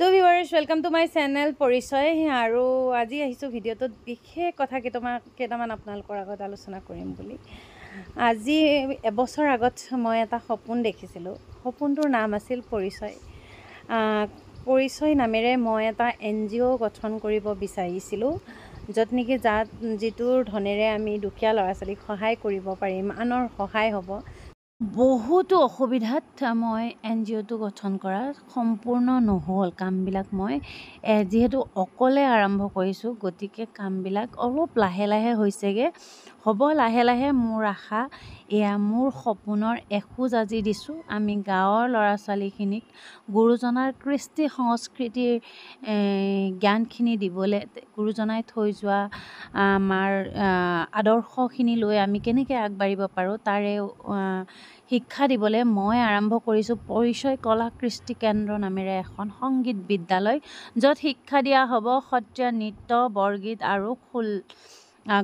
তো viewers welcome to my channel পৰিচয় আৰু আজি আহিছোঁ ভিডিঅ'টোত বিশেষ কথা কেইটামান আপোনালোকৰ আগত আলোচনা কৰিম বুলি। আজি এবছৰ আগত মই এটা সপোন দেখিছিলোঁ। সপোনটোৰ নাম আছিল পৰিচয়। পৰিচয় নামেৰে মই এটা NGO গঠন কৰিব বিচাৰিছিলোঁ, য'ত নেকি যিটোৰ ধনেৰে আমি দুখীয়া ল'ৰা ছোৱালীক সহায় কৰিব পাৰিম, আনৰ সহায় হ'ব। বহুতো অসুবিধাত মই NGOটো গঠন কৰা সম্পূৰ্ণ নহ'ল। কামবিলাক মই যিহেতু অকলে আৰম্ভ কৰিছোঁ, গতিকে কামবিলাক অলপ লাহে লাহে হৈছেগৈ, হ'ব লাহে লাহে। মোৰ আশা এয়া মোৰ সপোনৰ এখোজ আজি দিছোঁ। আমি গাঁৱৰ ল'ৰা ছোৱালীখিনিক গুৰুজনাৰ কৃষ্টি সংস্কৃতিৰ জ্ঞানখিনি দিবলৈ, গুৰুজনাই থৈ যোৱা আমাৰ আদৰ্শখিনি লৈ আমি কেনেকৈ আগবাঢ়িব পাৰোঁ তাৰে শিক্ষা দিবলৈ মই আৰম্ভ কৰিছোঁ পৰিচয় কলা কৃষ্টি কেন্দ্ৰ নামেৰে এখন সংগীত বিদ্যালয়, য'ত শিক্ষা দিয়া হ'ব সত্ৰীয়া নৃত্য, বৰগীত আৰু খোল।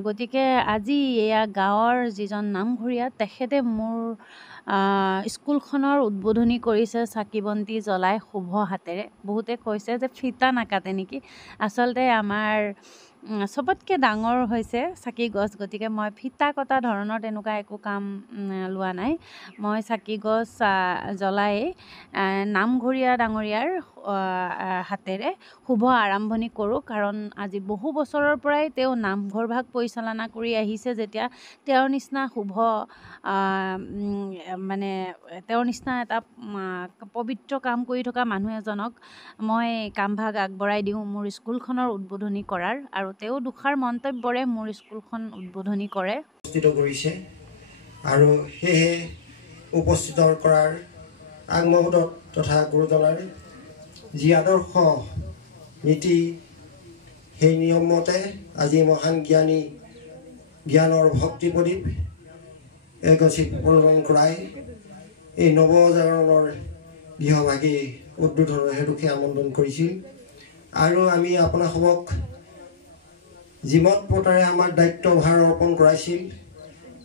গতিকে আজি এয়া গাঁৱৰ যিজন নামঘৰীয়া, তেখেতে মোৰ স্কুলখনৰ উদ্বোধনী কৰিছে চাকি বন্তি জ্বলাই শুভ হাতেৰে। বহুতে কৈছে যে ফিতা নাকাটে নেকি, আচলতে আমাৰ চবতকৈ ডাঙৰ হৈছে চাকি গছ, গতিকে মই ফিতা কটা ধৰণৰ তেনেকুৱা একো কাম লোৱা নাই। মই চাকি গছ জ্বলাই নামঘৰীয়া ডাঙৰীয়াৰ হাতেৰে শুভ আৰম্ভণি কৰোঁ, কাৰণ আজি বহু বছৰৰ পৰাই তেওঁ নামঘৰভাগ পৰিচালনা কৰি আহিছে। যেতিয়া তেওঁৰ নিচিনা শুভ মানে তেওঁৰ নিচিনা এটা পবিত্ৰ কাম কৰি থকা মানুহ এজনক মই কামভাগ আগবঢ়াই দিওঁ মোৰ স্কুলখনৰ উদ্বোধনী কৰাৰ, আৰু তেওঁ দুষাৰ মন্তব্যৰে মোৰ স্কুলখন উদ্বোধনী কৰে। কৰিছে আৰু সেয়েহে উপস্থিত কৰাৰ আগমুহূৰ্তত তথা গুৰুজনাৰ যি আদৰ্শ নীতি, সেই নিয়ম মতে আজি মহান জ্ঞানী জ্ঞানৰ ভক্তি প্ৰদীপ এগছি প্ৰদান কৰাই এই নৱজাগৰণৰ গৃহভাগী উদ্বোধনৰ হেতুকে আমন্ত্ৰণ কৰিছিল। আৰু আমি আপোনাসৱক যিমত পতাৰে আমাৰ দায়িত্বভাৰ অৰ্পণ কৰাইছিল,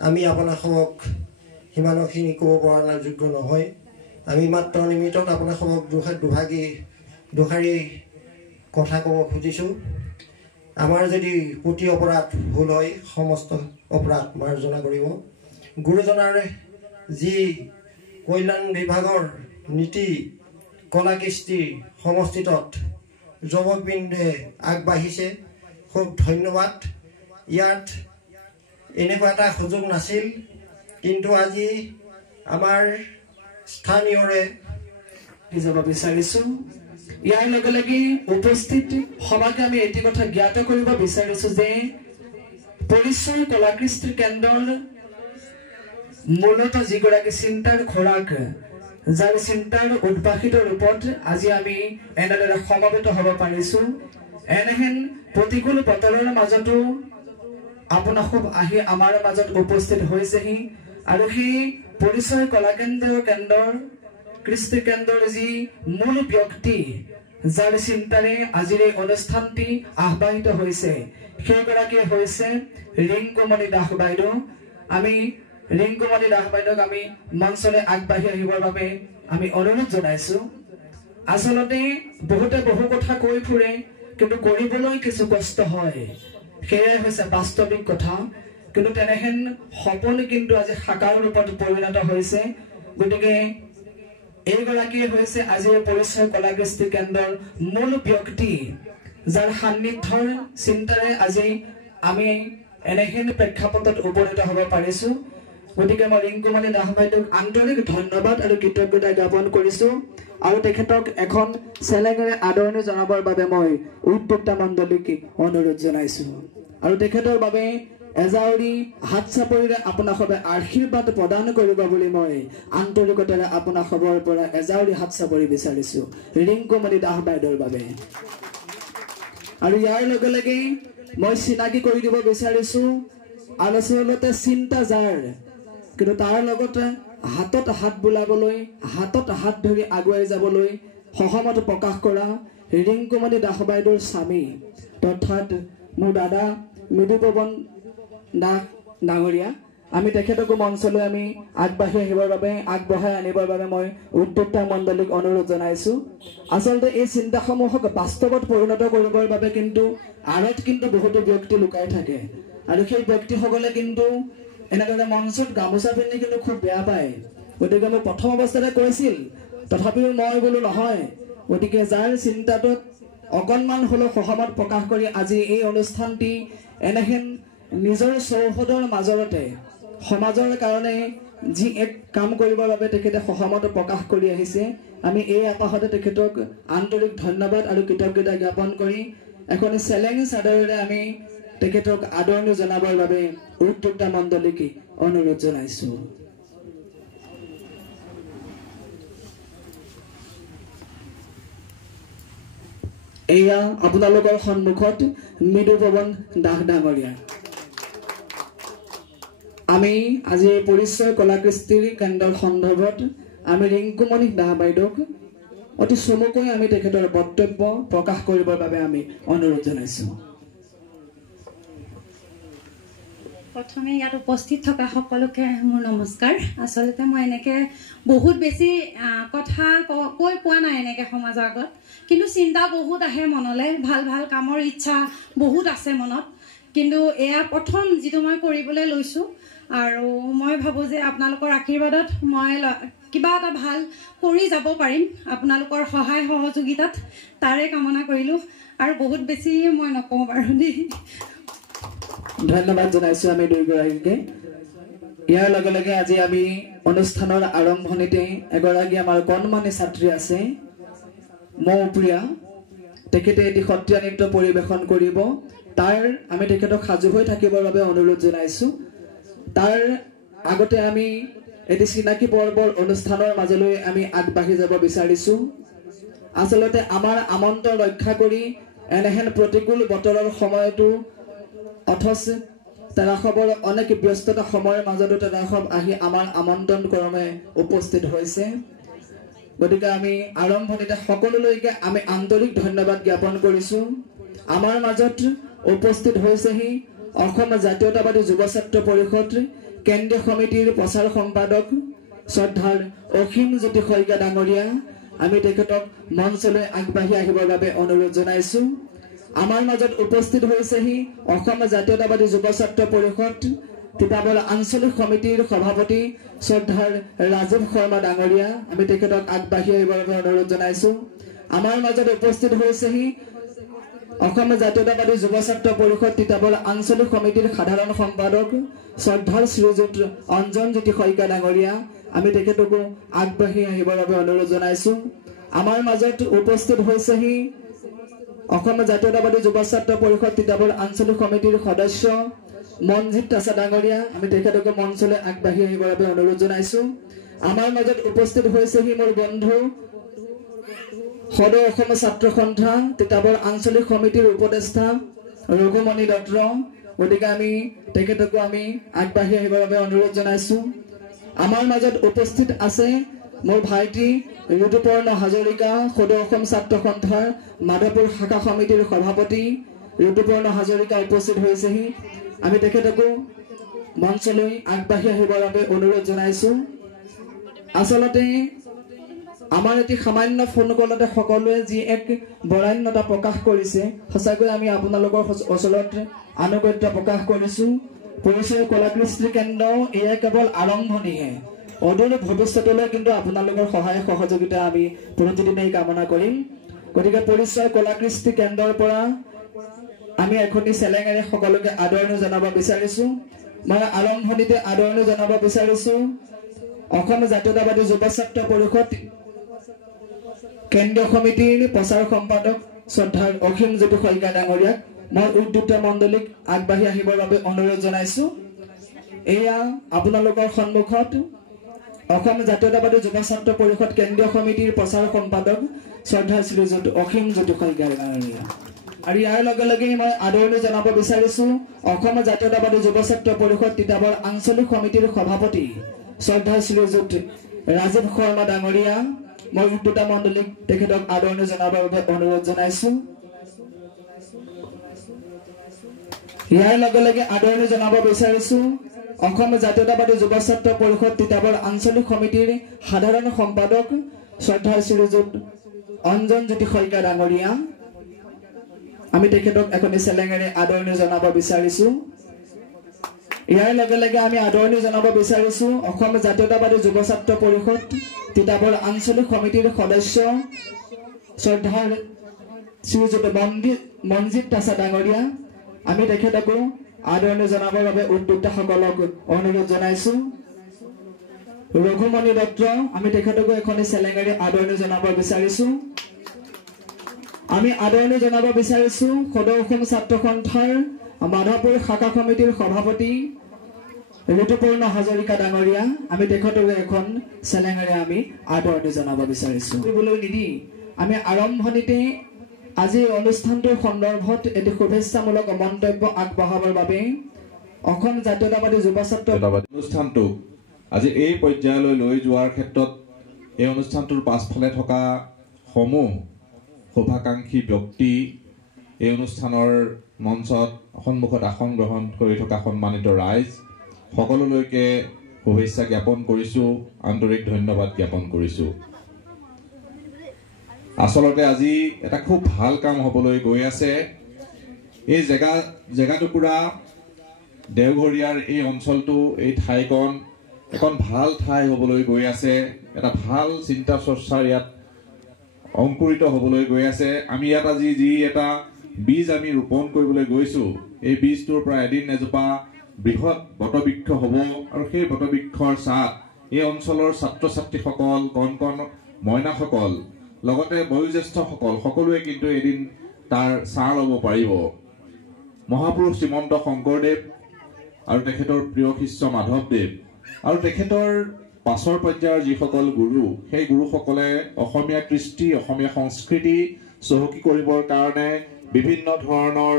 আমি আপোনাসৱক সিমানখিনি ক'ব পৰা যোগ্য নহয়। আমি মাত্ৰ নিমিত্তত আপোনাসৱক দুষাৰী কথা ক'ব খুজিছোঁ। আমাৰ যদি প্ৰতি অপৰাধ ভুল হয়, সমস্ত অপৰাধ মাৰ্জনা কৰিব। গুৰুজনাৰ যি কল্যাণ বিভাগৰ নীতি কলা কৃষ্টিৰ সমষ্টিতত যুৱকবৃন্দে আগবাঢ়িছে, খুব ধন্যবাদ। ইয়াত এনেকুৱা এটা সুযোগ নাছিল, কিন্তু আজি আমাৰ স্থানীয়ৰে যাব বিচাৰিছোঁ। ইয়াৰ লগে লগে উপস্থিত সভাকে আমি এটি কথা জ্ঞাত কৰিব বিচাৰিছোঁ যে পৰিচয় কলা কৃষ্টি কেন্দ্ৰৰ মূলত যিগৰাকী চিন্তাৰ খোৰাক, যাৰ চিন্তাৰ উদ্ভাসিত ৰূপত আজি আমি এনেদৰে সমবেত হ'ব পাৰিছোঁ। এনেহেন প্ৰতিকূল বতৰৰ মাজতো আপোনাসৱ আহি আমাৰ মাজত উপস্থিত হৈছেহি, আৰু সেই পৰিচয় কলা কেন্দ্ৰৰ কৃষ্টি কেন্দ্ৰৰ যি মূল ব্যক্তি, যাৰ চিন্তাৰে আজিৰ এই অনুষ্ঠানটি আহ্বানিত হৈছে, সেইগৰাকী হৈছে ৰিংকুমণি দাস বাইদেউ। আমি ৰিংকুমণি দাস বাইদেউক আমি মঞ্চলৈ আগবাঢ়ি আহিবৰ বাবে আমি অনুৰোধ জনাইছোঁ। আচলতে বহুতে বহু কথা কৈ ফুৰে, কিন্তু কৰিবলৈ কিছু কষ্ট হয়, সেয়াই হৈছে বাস্তৱিক কথা। কিন্তু তেনেহেন সপোন কিন্তু আজি সাকাৰ ৰূপত পৰিণত হৈছে। গতিকে এইগৰাকীয়ে হৈছে আজিৰ পৰিচয় কলা কৃষ্টি কেন্দ্ৰৰ মূল ব্যক্তি, যাৰ সান্নিধ্যৰ চিন্তাৰে আজি আমি এনেহেন প্ৰেক্ষাপটত উপনীত হ'ব পাৰিছোঁ। গতিকে মই ৰিংকুমণি দাস বাইদেউক আন্তৰিক ধন্যবাদ আৰু কৃতজ্ঞতা জ্ঞাপন কৰিছোঁ, আৰু তেখেতক এখন চেলেঙেৰে আদৰণি জনাবৰ বাবে মই উদ্যোক্তা মণ্ডলীক অনুৰোধ জনাইছোঁ। আৰু তেখেতৰ বাবে এজাউৰি হাত চাপৰিৰে আপোনাসৱে আশীৰ্বাদ প্ৰদান কৰিব বুলি মই আন্তৰিকতাৰে আপোনাসৱৰ পৰা এজাউৰি হাত চাপৰি বিচাৰিছোঁ ৰিংকুমণি দাস বাইদেউৰ বাবে। আৰু ইয়াৰ লগে লগে মই চিনাকি কৰি দিব বিচাৰিছোঁ আচলতে চিন্তা যাৰ, কিন্তু তাৰ লগতে হাতত হাত বোলাবলৈ, হাতত হাত ধৰি আগুৱাই যাবলৈ সহমত প্ৰকাশ কৰা ৰিংকুমণি দাস বাইদেউৰ স্বামী তথাৎ মোৰ দাদা মৃদুপৱন দাস ডাঙৰীয়া, আমি তেখেতকো মঞ্চলৈ আমি আগবাঢ়ি আহিবৰ বাবে আগবঢ়াই আনিবৰ বাবে মই উদ্যোক্তা মণ্ডলীক অনুৰোধ জনাইছো আচলতে এই চিন্তাসমূহক বাস্তৱত পৰিণত কৰিবৰ বাবে কিন্তু আৰত কিন্তু বহুতো ব্যক্তি লুকাই থাকে আৰু সেই ব্যক্তিসকলে কিন্তু এনেদৰে মঞ্চত গামোচা পিন্ধি কিন্তু খুব বেয়া পায় গতিকে মই প্ৰথম অৱস্থাতে কৈছিল তথাপিও মই বোলো নহয় গতিকে যাৰ চিন্তাটোত অকণমান হলেও সহমত প্ৰকাশ কৰি আজি এই অনুষ্ঠানটি এনেহেন নিজৰ চৌহদৰ মাজৰতে সমাজৰ কাৰণে যি এক কাম কৰিবৰ বাবে তেখেতে সহমত প্ৰকাশ কৰি আহিছে আমি এই আপাহতে তেখেতক আন্তৰিক ধন্যবাদ আৰু কৃতজ্ঞতা জ্ঞাপন কৰি এখন চেলেং চাদৰেৰে আমি তেখেতক আদৰণি জনাবৰ বাবে উদ্যোক্তা মণ্ডলীক অনুৰোধ জনাইছো এয়া আপোনালোকৰ সন্মুখত মৃদু পৱন দাস ডাঙৰীয়া আমি আজি পৰিচয় কলাকৃষ্টিৰ কেন্দ্ৰৰ সন্দৰ্ভত আমি ৰিংকুমণি দাস বাইদেউক অতি চমুকৈ আমি তেখেতৰ বক্তব্য প্ৰকাশ কৰিবৰ বাবে আমি অনুৰোধ জনাইছো প্ৰথমে ইয়াত উপস্থিত থকা সকলোকে মোৰ নমস্কাৰ আচলতে মই এনেকৈ বহুত বেছি কথা কৈ পোৱা নাই এনেকৈ সমাজৰ আগত কিন্তু চিন্তা বহুত আহে মনলৈ ভাল ভাল কামৰ ইচ্ছা বহুত আছে মনত কিন্তু এয়া প্ৰথম যিটো মই কৰিবলৈ লৈছোঁ আৰু মই ভাবোঁ যে আপোনালোকৰ আশীৰ্বাদত মই কিবা এটা ভাল কৰি যাব পাৰিম আপোনালোকৰ সহায় সহযোগিতাত তাৰে কামনা কৰিলোঁ আৰু বহুত বেছি মই নকওঁ বাৰু দেই ধন্যবাদ জনাইছো আমি দুয়োগৰাকীকে ইয়াৰ লগে লগে আজি আমি অনুষ্ঠানৰ আৰম্ভণিতে এগৰাকী আমাৰ কণমানি ছাত্ৰী আছে মৌপ্ৰিয়া তেখেতে এটি সত্ৰীয়া নৃত্য পৰিৱেশন কৰিব তাৰ আমি তেখেতক সাজু হৈ থাকিবৰ বাবে অনুৰোধ জনাইছো তাৰ আগতে আমি এটি চিনাকি পৰ্বৰ অনুষ্ঠানৰ মাজলৈ আমি আগবাঢ়ি যাব বিচাৰিছো আচলতে আমাৰ আমন্ত্ৰণ ৰক্ষা কৰি এনেহেন প্ৰতিকূল বতৰৰ সময়তো অথচ তেৰাসৱৰ অনেক ব্যস্ততা সময়ৰ মাজতো তেৰাসৱ আহি আমাৰ আমন্ত্ৰণ ক্ৰমে উপস্থিত হৈছে গতিকে আমি আৰম্ভণিতে সকলোলৈকে আমি আন্তৰিক ধন্যবাদ জ্ঞাপন কৰিছো আমাৰ মাজত উপস্থিত হৈছেহি অসম জাতীয়তাবাদী যুৱ ছাত্ৰ পৰিষদ কেন্দ্ৰীয় সমিতিৰ প্ৰচাৰ সম্পাদক শ্ৰদ্ধাৰ অসীম জ্যোতি শইকীয়া ডাঙৰীয়া আমি তেখেতক মঞ্চলৈ আগবাঢ়ি আহিবৰ বাবে অনুৰোধ জনাইছো আমাৰ মাজত উপস্থিত হৈছেহি অসম জাতীয়তাবাদী যুৱ ছাত্ৰ পৰিষদ তিতাবৰ আঞ্চলিক সমিতিৰ সভাপতি শ্ৰদ্ধাৰ ৰাজীৱ শৰ্মা ডাঙৰীয়া আমি তেখেতক আগবাঢ়ি আহিবৰ বাবে অনুৰোধ জনাইছো আমাৰ মাজত উপস্থিত হৈছেহি অসম জাতীয়তাবাদী যুৱ ছাত্ৰ পৰিষদ তিতাবৰ আঞ্চলিক সমিতিৰ সাধাৰণ সম্পাদক শ্ৰদ্ধাৰ শ্ৰীযুত অঞ্জন জ্যোতি শইকীয়া ডাঙৰীয়া আমি তেখেতকো আগবাঢ়ি আহিবৰ বাবে অনুৰোধ জনাইছো আমাৰ মাজত উপস্থিত হৈছেহি অসম জাতীয়তাবাদী যুৱ ছাত্ৰ পৰিষদ তিতাবৰ আঞ্চলিক সমিতিৰ সদস্য মনজিত তাছা ডাঙৰীয়া আমি তেখেতক মঞ্চলৈ আগবাঢ়ি আহিবৰ বাবে অনুৰোধ জনাইছো আমাৰ মাজত উপস্থিত হৈছেহি মোৰ বন্ধু সদৌ অসম ছাত্ৰ সন্থা তিতাবৰ আঞ্চলিক সমিতিৰ উপদেষ্টা ৰঘুমণি দত্ত গতিকে আমি তেখেতকো আমি আগবাঢ়ি আহিবৰ বাবে অনুৰোধ জনাইছো আমাৰ মাজত উপস্থিত আছে মোৰ ভাইটি ঋতুপৰ্ণ হাজৰিকা সদৌ অসম ছাত্ৰ সন্থাৰ মাধৱপুৰ শাখা সমিতিৰ সভাপতি ঋতুপৰ্ণ হাজৰিকা উপস্থিত হৈছেহি আমি তেখেতকো মঞ্চলৈ আগবাঢ়ি আহিবৰ বাবে অনুৰোধ জনাইছো আচলতে আমাৰ এটি সামান্য ফোন কলতে সকলোৱে যি এক বৰান্যতা প্ৰকাশ কৰিছে সঁচাকৈ আমি আপোনালোকৰ ওচৰত আনুগত্য প্ৰকাশ কৰিছো পৰিচয় কলাকৃষ্টি কেন্দ্ৰ এয়া কেৱল আৰম্ভণিহে অদূৰ ভৱিষ্যতলৈ কিন্তু আপোনালোকৰ সহায় সহযোগিতা আমি প্ৰতিদিনেই কামনা কৰিম গতিকে পৰিচয় কলাকৃষ্টি কেন্দ্ৰৰ পৰা আমি এখনি চেলেঙেৰে সকলোকে আদৰণি জনাব বিচাৰিছো মই আৰম্ভণিতে আদৰণি জনাব বিচাৰিছো অসম জাতীয়তাবাদী যুৱ ছাত্ৰ পৰিষদ কেন্দ্ৰীয় সমিতিৰ প্ৰচাৰ সম্পাদক শ্ৰদ্ধাৰ অসীম জ্যোতি শইকীয়া ডাঙৰীয়াক মই উদ্যোক্তা মণ্ডলীক আগবাঢ়ি আহিবৰ বাবে অনুৰোধ জনাইছো এয়া আপোনালোকৰ সন্মুখত অসম জাতীয়তাবাদী যুৱ ছাত্ৰ পৰিষদ কেন্দ্ৰীয় সমিতিৰ প্ৰচাৰ সম্পাদক শ্ৰদ্ধাৰ শ্ৰীযুত অসীম জ্যোতি শইকীয়া ডাঙৰীয়া আৰু ইয়াৰ লগে লগে মই আদৰণি জনাব বিচাৰিছো অসম জাতীয়তাবাদী যুৱ ছাত্ৰ পৰিষদ তিতাবৰ আঞ্চলিক সমিতিৰ সভাপতি শ্ৰদ্ধাৰ শ্ৰীযুত ৰাজীৱ শৰ্মা ডাঙৰীয়া মই উদ্যোক্তা মণ্ডলীক তেখেতক আদৰণি জনাবৰ বাবে অনুৰোধ জনাইছো ইয়াৰ লগে লগে আদৰণি জনাব বিচাৰিছো অসম জাতীয়তাবাদী যুৱ ছাত্ৰ পৰিষদ তিতাবৰ আঞ্চলিক সমিতিৰ সাধাৰণ সম্পাদক শ্ৰদ্ধাৰ শ্ৰীযুত অঞ্জন জ্যোতি শইকীয়া ডাঙৰীয়া আমি তেখেতক এখনি চেলেঙেৰে আদৰণি জনাব বিচাৰিছো। ইয়াৰ লগে লগে আমি আদৰণি জনাব বিচাৰিছো অসম জাতীয়তাবাদী যুৱ ছাত্ৰ পৰিষদ তিতাবৰ আঞ্চলিক সমিতিৰ সদস্য শ্ৰদ্ধাৰ শ্ৰীযুত মনজিত তাছা ডাঙৰীয়া আমি তেখেতকো আদৰণি জনাবৰ বাবে উদ্যোক্তাসকলক অনুৰোধ জনাইছো। ৰঘুমণি দত্ত আমি তেখেতকো এখনি চেলেঙেৰে আদৰণি জনাব বিচাৰিছো। আমি আদৰণি জনাব বিচাৰিছো সদৌ অসম ছাত্ৰ সন্থাৰ মাধৱপুৰ শাখা সমিতিৰ সভাপতি ঋতুপূৰ্ণ হাজৰিকা ডাঙৰীয়া আমি তেখেতকো এখন চেলেঙেৰে আমি আদৰণি জনাব বিচাৰিছো। নিদি আমি আৰম্ভণিতে আজিৰ অনুষ্ঠানটোৰ সন্দৰ্ভত এটি শুভেচ্ছামূলক মন্তব্য আগবঢ়াবৰ বাবে অসম জাতীয়তাবাদী যুৱ ছাত্ৰ অনুষ্ঠানটো আজি এই পৰ্যায়লৈ লৈ যোৱাৰ ক্ষেত্ৰত এই অনুষ্ঠানটোৰ পাছফালে থকা সমূহ শুভাকাংক্ষী ব্যক্তি এই অনুষ্ঠানৰ মঞ্চত সন্মুখত আসন গ্ৰহণ কৰি থকা সন্মানিত ৰাইজ সকলোলৈকে শুভেচ্ছা জ্ঞাপন কৰিছো, আন্তৰিক ধন্যবাদ জ্ঞাপন কৰিছো। আচলতে আজি এটা খুব ভাল কাম হ'বলৈ গৈ আছে। এই জেগাটুকুৰা দেওঘৰীয়াৰ এই অঞ্চলটো এই ঠাইকণ এখন ভাল ঠাই হ'বলৈ গৈ আছে। এটা ভাল চিন্তা চৰ্চাৰ ইয়াত অংকুৰিত হ'বলৈ গৈ আছে। আমি ইয়াত আজি যি এটা বীজ আমি ৰোপণ কৰিবলৈ গৈছো এই বীজটোৰ পৰা এদিন এজোপা বৃহৎ বটবৃক্ষ হ'ব আৰু সেই বটবৃক্ষৰ ছাঁ এই অঞ্চলৰ ছাত্ৰ ছাত্ৰীসকল কণ কণ মইনাসকল লগতে বয়োজ্যেষ্ঠসকল সকলোৱে কিন্তু এদিন তাৰ ছাঁ ল'ব পাৰিব। মহাপুৰুষ শ্ৰীমন্ত শংকৰদেৱ আৰু তেখেতৰ প্ৰিয় শিষ্য মাধৱদেৱ আৰু তেখেতৰ পাছৰ পৰ্যায়ৰ যিসকল গুৰু সেই গুৰুসকলে অসমীয়া কৃষ্টি অসমীয়া সংস্কৃতি চহকী কৰিবৰ কাৰণে বিভিন্ন ধৰণৰ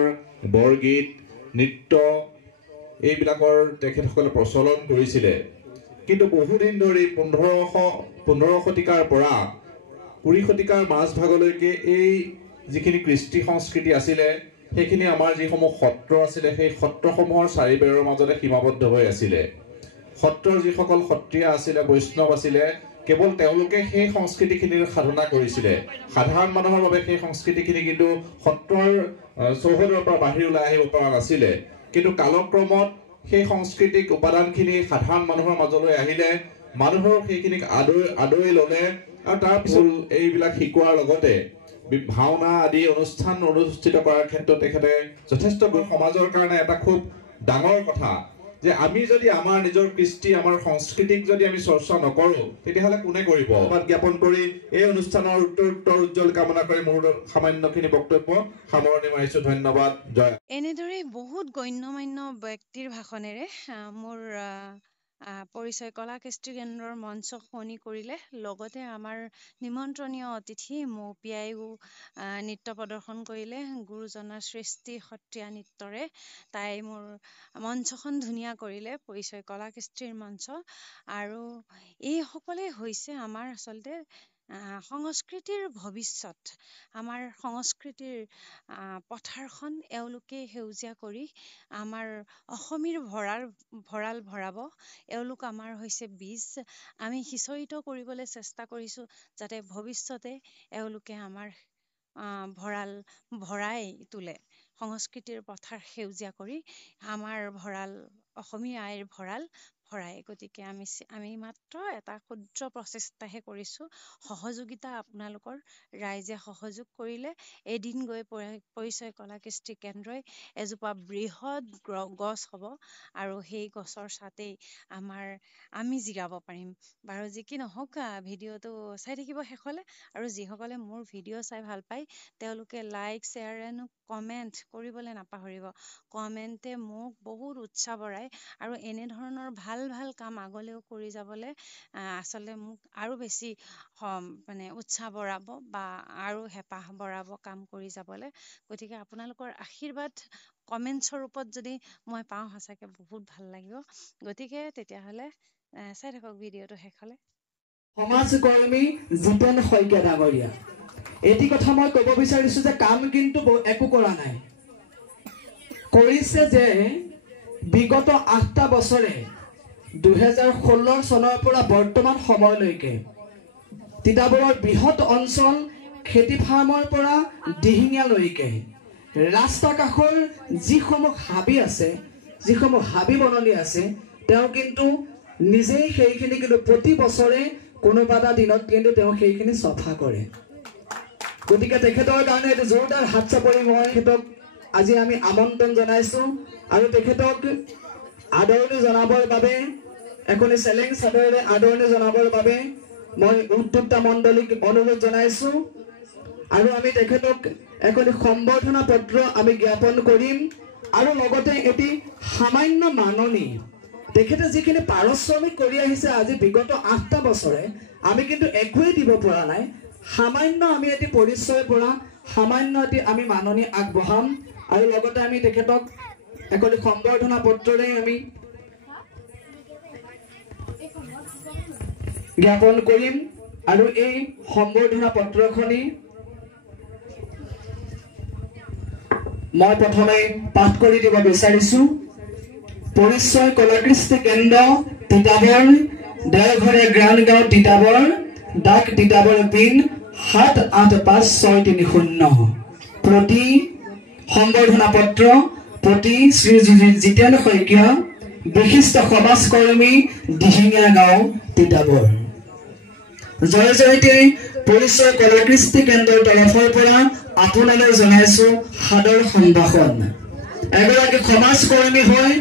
বৰগীত নৃত্য এইবিলাকৰ তেখেতসকলে প্ৰচলন কৰিছিলে। কিন্তু বহুদিন ধৰি 15 শতিকাৰ পৰা 20 শতিকাৰ মাজভাগলৈকে এই যিখিনি কৃষ্টি সংস্কৃতি আছিলে সেইখিনি আমাৰ যিসমূহ সত্ৰ আছিলে সেই সত্ৰসমূহৰ চাৰিবেৰৰ মাজতে সীমাবদ্ধ হৈ আছিলে। সত্ৰৰ যিসকল সত্ৰীয়া আছিলে বৈষ্ণৱ আছিলে কেৱল তেওঁলোকে সেই সংস্কৃতিখিনিৰ সাধনা কৰিছিলে। সাধাৰণ মানুহৰ বাবে সেই সংস্কৃতিখিনি কিন্তু সত্ৰৰ চৌহদৰ পৰা বাহিৰ ওলাই আহিব পৰা নাছিলে। কিন্তু কালক্ৰমত সেই সাংস্কৃতিক উপাদানখিনি সাধাৰণ মানুহৰ মাজলৈ আহিলে, মানুহৰ সেইখিনিক আদৰি ল'লে আৰু তাৰপিছত এইবিলাক শিকোৱাৰ লগতে ভাওনা আদি অনুষ্ঠান অনুষ্ঠিত কৰাৰ ক্ষেত্ৰত তেখেতে যথেষ্ট সমাজৰ কাৰণে এটা খুব ডাঙৰ কথা যে আমি যদি আমাৰ নিজৰ কৃষ্টি আমাৰ সংস্কৃতিক যদি আমি চৰ্চা নকৰো তেতিয়াহ'লে কোনে কৰিব। ধন্যবাদ জ্ঞাপন কৰি এই অনুষ্ঠানৰ উত্তৰ উজ্জ্বল কামনা কৰি মোৰ সামান্যখিনি বক্তব্য সামৰণি মাৰিছো। ধন্যবাদ। জয়। এনেদৰে বহুত গণ্যমান্য ব্যক্তিৰ ভাষণেৰে মোৰ পৰিচয় কলা কৃষ্টি কেন্দ্ৰৰ মঞ্চ শুৱনি কৰিলে। লগতে আমাৰ নিমন্ত্ৰণীয় অতিথি মৌপিয়াইও নৃত্য প্ৰদৰ্শন কৰিলে। গুৰুজনাৰ সৃষ্টি সত্ৰীয়া নৃত্যৰে তাই মোৰ মঞ্চখন ধুনীয়া কৰিলে, পৰিচয় কলা কৃষ্টিৰ মঞ্চ। আৰু এইসকলেই হৈছে আমাৰ আচলতে সংস্কৃতিৰ ভৱিষ্যত। আমাৰ সংস্কৃতিৰ পথাৰখন এওঁলোকে সেউজীয়া কৰি আমাৰ অসমীৰ ভঁৰাল ভৰাব। এওঁলোক আমাৰ হৈছে বীজ। আমি সিঁচৰিত কৰিবলৈ চেষ্টা কৰিছোঁ যাতে ভৱিষ্যতে এওঁলোকে আমাৰ ভঁৰাল ভৰাই তোলে। সংস্কৃতিৰ পথাৰ সেউজীয়া কৰি আমাৰ ভঁৰাল অসমীয়া আইৰ ভঁৰাল ভৰাই। গতিকে আমি মাত্ৰ এটা ক্ষুদ্ৰ প্ৰচেষ্টাহে কৰিছোঁ। সহযোগিতা আপোনালোকৰ ৰাইজে সহযোগ কৰিলে এদিন গৈ পৰিচয় কলা কৃষ্টি কেন্দ্ৰই এজোপা বৃহৎ গছ হ'ব আৰু সেই গছৰ ছাতেই আমি জিৰাব পাৰিম। বাৰু যি কি নহওক ভিডিঅ'টো চাই থাকিব শেষলৈ। আৰু যিসকলে মোৰ ভিডিঅ' চাই ভাল পায় তেওঁলোকে লাইক শ্বেয়াৰ এণ্ড কমেণ্ট কৰিবলৈ নাপাহৰিব। কমেণ্টে মোক বহুত উৎসাহ বঢ়ায় আৰু এনেধৰণৰ ভাল ভাল কাম আগলৈও কৰি যাবলৈ আচলতে মোক আৰু বেছি উৎসাহ বঢ়াব বা আৰু হেঁপাহ বঢ়াব কাম কৰি যাবলৈ। গতিকে আপোনালোকৰ আশীৰ্বাদ কমেণ্ট স্বৰূপত যদি মই পাওঁ সঁচাকৈ বহুত ভাল লাগিব। গতিকে তেতিয়াহ'লে চাই থাকক ভিডিঅ'টো শেষলৈ। সমাজকৰ্মী জিতেন শইকীয়া ডাঙৰীয়া, এটি কথা মই ক'ব বিচাৰিছো যে কাম কিন্তু একো কৰা নাই। কৰিছে যে বিগত 8টা বছৰে 2016 চনৰ পৰা বৰ্তমান সময়লৈকে তিতাবৰৰ বৃহৎ অঞ্চল খেতি ফাৰ্মৰ পৰা দিহিঙীয়ালৈকে ৰাস্তা কাষৰ যিসমূহ হাবি আছে, যিসমূহ হাবি বননি আছে, তেওঁ কিন্তু নিজেই সেইখিনি কিন্তু প্ৰতি বছৰে কোনোবা এটা দিনত কিন্তু তেওঁ সেইখিনি চফা কৰে। গতিকে তেখেতৰ কাৰণে এইটো জোৰদাৰ হাত চাপৰি মই তেখেতক আজি আমি আমন্ত্ৰণ জনাইছোঁ আৰু তেখেতক আদৰণি জনাবৰ বাবে এখনি চেলেং চাদৰেৰে আদৰণি জনাবৰ বাবে মই উদ্যোক্তা মণ্ডলীক অনুৰোধ জনাইছোঁ আৰু আমি তেখেতক এখনি সম্বৰ্ধনা পত্ৰ আমি জ্ঞাপন কৰিম আৰু লগতে এটি সামান্য মাননি তেখেতে যিখিনি পাৰিশ্ৰমিক কৰি আহিছে আজি বিগত 8টা বছৰে আমি কিন্তু একোৱেই দিব পৰা নাই। সামান্য আমি এটি পৰিচয়ৰ পৰা সামান্য এটি আমি মাননি আগবঢ়াম আৰু লগতে আমি তেখেতক এখনি সম্বৰ্ধনা পত্ৰৰে আমি জ্ঞাপন কৰিম আৰু এই সম্বৰ্ধনা পত্ৰখনি মই প্ৰথমে পাঠ কৰি দিব বিচাৰিছোঁ। পৰিচয় কলাকৃষ্টি কেন্দ্ৰ তিতাবৰ, দেওঘৰীয়া গ্ৰানগাঁও তিতাবৰ, ডাক তিতাবৰ পিন 785630 প্ৰতি সম্বৰ্ধনা পত্ৰ প্ৰতি শ্ৰী জিতেন শইকীয়া, বিশিষ্ট সমাজকৰ্মী, দিহিঙীয়া গাঁও তিতাবৰ। জয় জয়তে পৰিচয় কলাকৃষ্টি কেন্দ্ৰৰ তৰফৰ পৰা আপোনালৈ জনাইছোঁ সাদৰ সম্ভাষণ। এগৰাকী সমাজকৰ্মী হৈ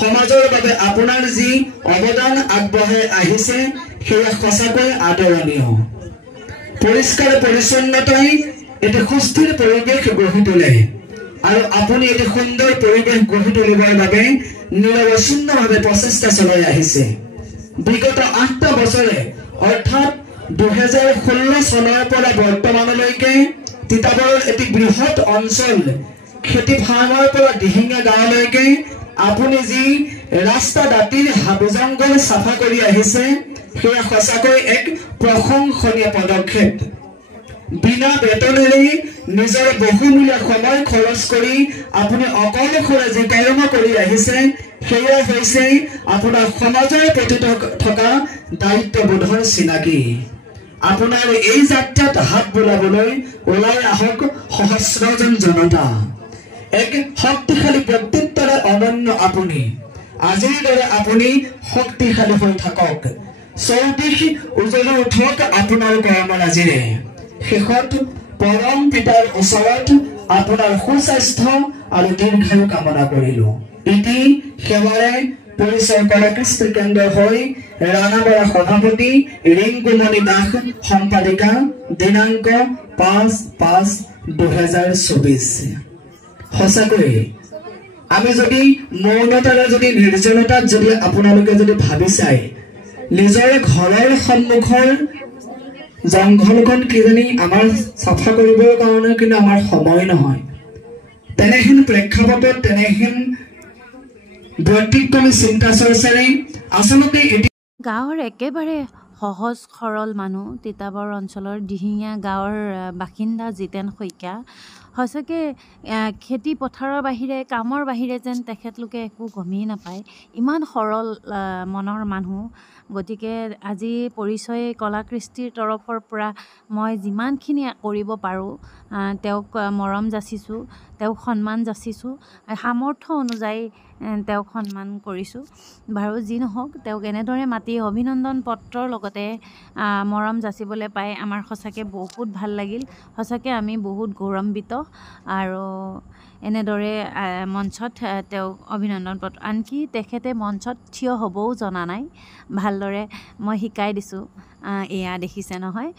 সমাজৰ বাবে আপোনাৰ যি অৱদান আগবঢ়াই আহিছে সেয়া সঁচাকৈ আদৰণীয়। পৰিষ্কাৰ পৰিচ্ছন্নতাই এটি সুস্থিৰ পৰিৱেশ গঢ়ি তোলে আৰু আপুনি এটি সুন্দৰ পৰিৱেশ গঢ়ি তুলিবৰ বাবে নিৰৱচ্ছিন্নভাৱে প্ৰচেষ্টা চলাই আহিছে। বিগত 8টা বছৰে অৰ্থাৎ 2016 চনৰ পৰা বৰ্তমানলৈকে তিতাবৰৰ এটি বৃহৎ অঞ্চল খেতি ফাৰ্মৰ পৰা দিহিঙীয়া গাঁৱলৈকে আপুনি যি ৰাস্তা দাঁতিৰ হাবি জংঘল চাফা কৰি আহিছে সেয়া সঁচাকৈ এক প্ৰশংসনীয় পদক্ষেপ। বিনা বেতনেৰে নিজৰ বহুমূলীয়া সময় খৰচ কৰি আপুনি অকলশৰে যি কৰ্ম কৰি আহিছে সেয়া হৈছে আপোনাৰ সমাজৰ প্ৰতি থকা দায়িত্ববোধৰ চিনাকি। আপোনাৰ এই যাত্ৰাত হাত বোলাবলৈ ওলাই আহক সহস্ৰজন জনতা। এক শক্তিশালী ব্যক্তিত্বৰে অনন্য আপুনি আজিৰ দৰে আপুনি শক্তিশালী হৈ থাকক, চৌদিশ উজলি উঠক আপোনাৰ কৰ্মৰাজিৰে। শেষত পৰম পিতাৰ ওচৰত আপোনাৰ সুস্বাস্থ্য আৰু দীৰ্ঘায়ু কামনা কৰিলো। ইতি সেৱাৰে পৰিচয় কলাকৃষ্টি কেন্দ্ৰ হৈ ৰাণাবৰা সভাপতি ৰিংকুমণি দাস সম্পাদিকা দিনাংক 5/5/2024। সঁচাকৈ আমি যদি মৌনতাৰে যদি নিৰ্জনতাত যদি আপোনালোকে যদি ভাবি চাই নিজৰ ঘৰৰ সন্মুখৰ জংঘলখন কিজানি আমাৰ চাফা কৰিবৰ কাৰণে কিন্তু আমাৰ সময় নহয়, তেনেহেন প্ৰেক্ষাপটত তেনেহেন ব্যক্তিক্ৰমী চিন্তা চৰ্চাৰে আচলতে গাঁৱৰ একেবাৰে সহজ সৰল মানুহ তিতাবৰ অঞ্চলৰ দিহিঙীয়া গাঁৱৰ বাসিন্দা জিতেন শইকীয়া সঁচাকৈ খেতি পথাৰৰ বাহিৰে কামৰ বাহিৰে যেন তেখেতলোকে একো গমেই নাপায়, ইমান সৰল মনৰ মানুহ। গতিকে আজি পৰিচয় কলাকৃষ্টিৰ তৰফৰ পৰা মই যিমানখিনি কৰিব পাৰোঁ তেওঁক মৰম যাচিছোঁ, তেওঁক সন্মান যাচিছোঁ, সামৰ্থ্য অনুযায়ী তেওঁক সন্মান কৰিছোঁ। বাৰু যি নহওক, তেওঁক এনেদৰে মাতি অভিনন্দন পত্ৰৰ লগতে মৰম যাচিবলৈ পাই আমাৰ সঁচাকৈ বহুত ভাল লাগিল। সঁচাকৈ আমি বহুত গৌৰৱান্বিত আৰু এনেদৰে মঞ্চত তেওঁক অভিনন্দন পত্ৰ, আনকি তেখেতে মঞ্চত থিয় হ'বও জনা নাই, ভালদৰে মই শিকাই দিছোঁ, এয়া দেখিছে নহয়,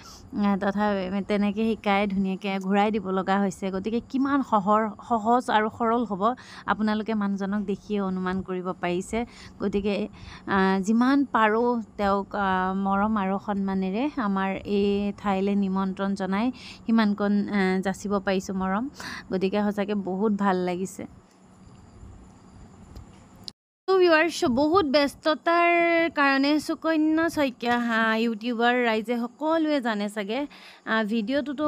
তথাপি তেনেকৈ শিকাই ধুনীয়াকৈ ঘূৰাই দিব লগা হৈছে। গতিকে কিমান সহজ আৰু সৰল হ'ব আপোনালোকে মানুহজনক দেখিয়ে অনুমান কৰিব পাৰিছে। গতিকে যিমান পাৰোঁ তেওঁক মৰম আৰু সন্মানেৰে আমাৰ এই ঠাইলৈ নিমন্ত্ৰণ জনাই সিমানকণ যাচিব পাৰিছোঁ মৰম। গতিকে সঁচাকৈ বহুত ভাল লাগিছে। ভিউৱাৰ্ছ বহুত ব্যস্ততাৰ কাৰণে সুকন্যা শইকীয়া ইউটিউবাৰ ৰাইজে সকলোৱে জানে চাগে ভিডিঅ'টোতো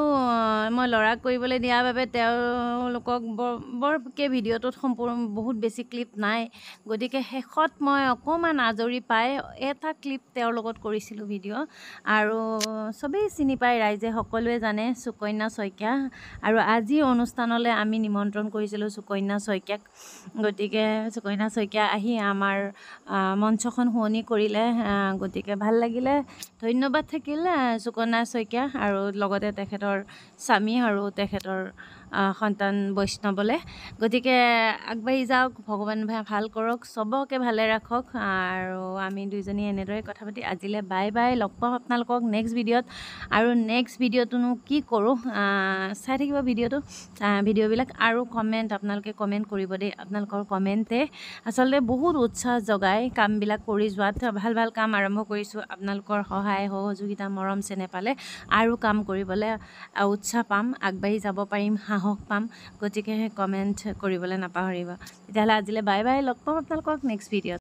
মই ল'ৰাক কৰিবলৈ দিয়াৰ বাবে তেওঁলোকক বৰকৈ ভিডিঅ'টোত সম্পূৰ্ণ বহুত বেছি ক্লিপ নাই গতিকে শেষত মই অকণমান আজৰি পাই এটা ক্লিপ তেওঁৰ লগত কৰিছিলোঁ ভিডিঅ' আৰু চবেই চিনি পায় ৰাইজে সকলোৱে জানে সুকন্যা শইকীয়া আৰু আজি অনুষ্ঠানলৈ আমি নিমন্ত্ৰণ কৰিছিলোঁ সুকন্যা শইকীয়াক গতিকে সুকন্যা শইকীয়া আহি আমাৰ মঞ্চখন শুৱনি কৰিলে গতিকে ভাল লাগিলে ধন্যবাদ থাকিল সুকন্যা শইকীয়া আৰু লগতে তেখেতৰ স্বামী আৰু তেখেতৰ সন্তান বৈষ্ণৱলে গতিকে আগবাঢ়ি যাওক ভগৱান ভাল কৰক চবকে ভালে ৰাখক আৰু আমি দুইজনী এনেদৰে কথা পাতি আজিলৈ বাই বাই লগ পাম আপোনালোকক নেক্সট ভিডিঅ'ত আৰু নেক্সট ভিডিঅ'টোনো কি কৰোঁ চাই থাকিব ভিডিঅ'বিলাক আৰু কমেণ্ট আপোনালোকে কমেণ্ট কৰিব দেই আপোনালোকৰ কমেণ্টে আচলতে বহুত উৎসাহ জগায় কামবিলাক কৰি যোৱাত ভাল ভাল কাম আৰম্ভ কৰিছোঁ আপোনালোকৰ সহায় সহযোগিতা মৰম চেনেহ পালে আৰু কাম কৰিবলৈ উৎসাহ পাম আগবাঢ়ি যাব পাৰিম সাহস পাম গতিকে কমেণ্ট কৰিবলৈ নাপাহৰিব তেতিয়াহ'লে আজিলৈ বাই বাই লগ পাম আপোনালোকক নেক্সট ভিডিঅ'ত